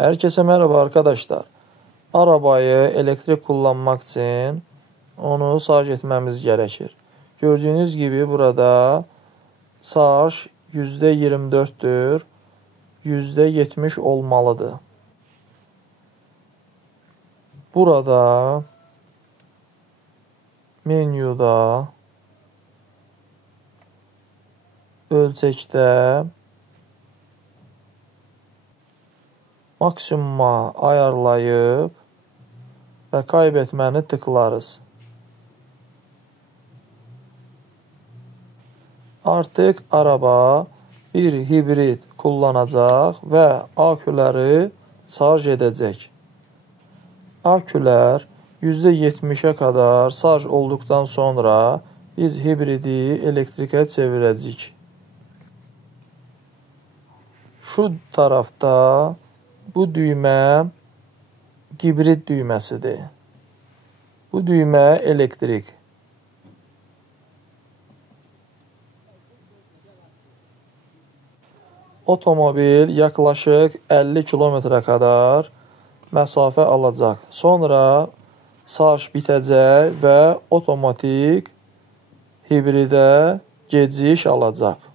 Herkese merhaba arkadaşlar. Arabayı elektrik kullanmak için onu şarj etmemiz gerekir. Gördüğünüz gibi burada şarj %24'dür. %70 olmalıdır. Burada menyuda ölçəkdə maksimuma ayarlayıb və kaybetməni tıklarız. Artıq araba bir hibrid kullanacaq və aküləri şarj edəcək. Akülər %70'e kadar şarj olduqdan sonra biz hibridi elektrikə çevirəcəyik. Şu tarafta bu düymə hibrid düyməsidir. Bu düymə elektrik. Otomobil yaklaşık 50 kilometrə kadar məsafə alacaq. Sonra şarj bitəcək və otomatik hibridə geciş alacaq.